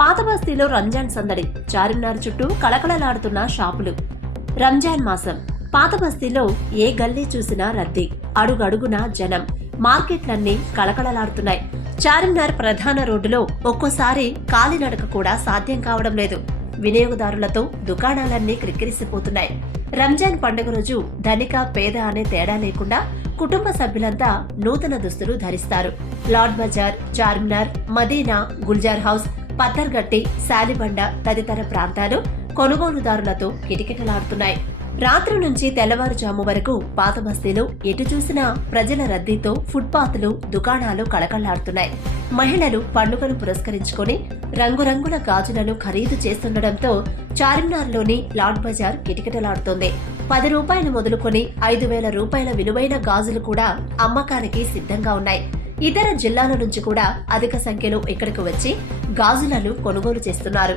పాత బస్తీలో రంజాన్ సందడి, చార్మినార్ చుట్టూ కళకళలాడుతున్న షాపులు. రంజాన్ మాసం పాత బస్తీలో ఏ గల్లీ చూసినా రద్దీ, అడుగడుగునా జనం, మార్కెట్లన్నీ కళకళలాడుతున్నాయి. చార్మినార్ ప్రధాన రోడ్డులో ఒక్కోసారి కాలినడక కూడా సాధ్యం కావడం లేదు. వినియోగదారులతో దుకాణాలన్నీ క్రిక్కిరిసిపోతున్నాయి. రంజాన్ పండుగ రోజు ధనిక పేద అనే తేడా లేకుండా కుటుంబ సభ్యులంతా నూతన దుస్తులు ధరిస్తారు. లాడ్ బజార్, చార్మినార్, మదీనా, గుల్జార్ హౌస్, పత్తర్గట్టి, శాలిబండ తదితర ప్రాంతాలు కొనుగోలుదారులతో కిటకిటలాడుతున్నాయి. రాత్రి నుంచి తెల్లవారుజాము వరకు పాత బస్తీలో ఎటు చూసినా ప్రజల రద్దీతో ఫుట్పాత్లు, దుకాణాలు కళకళలాడుతున్నాయి. మహిళలు పండుగను పురస్కరించుకుని రంగురంగుల గాజులను ఖరీదు చేస్తుండటంతో చార్మినార్లోని లాడ్ బజార్ కిటకిటలాడుతోంది. 10 రూపాయలు మొదలుకొని 5,000 రూపాయల విలువైన గాజులు కూడా అమ్మకానికి సిద్ధంగా ఉన్నాయి. ఇతర జిల్లాల నుంచి కూడా అధిక సంఖ్యలో ఇక్కడికి వచ్చి గాజులను కొనుగోలు చేస్తున్నారు.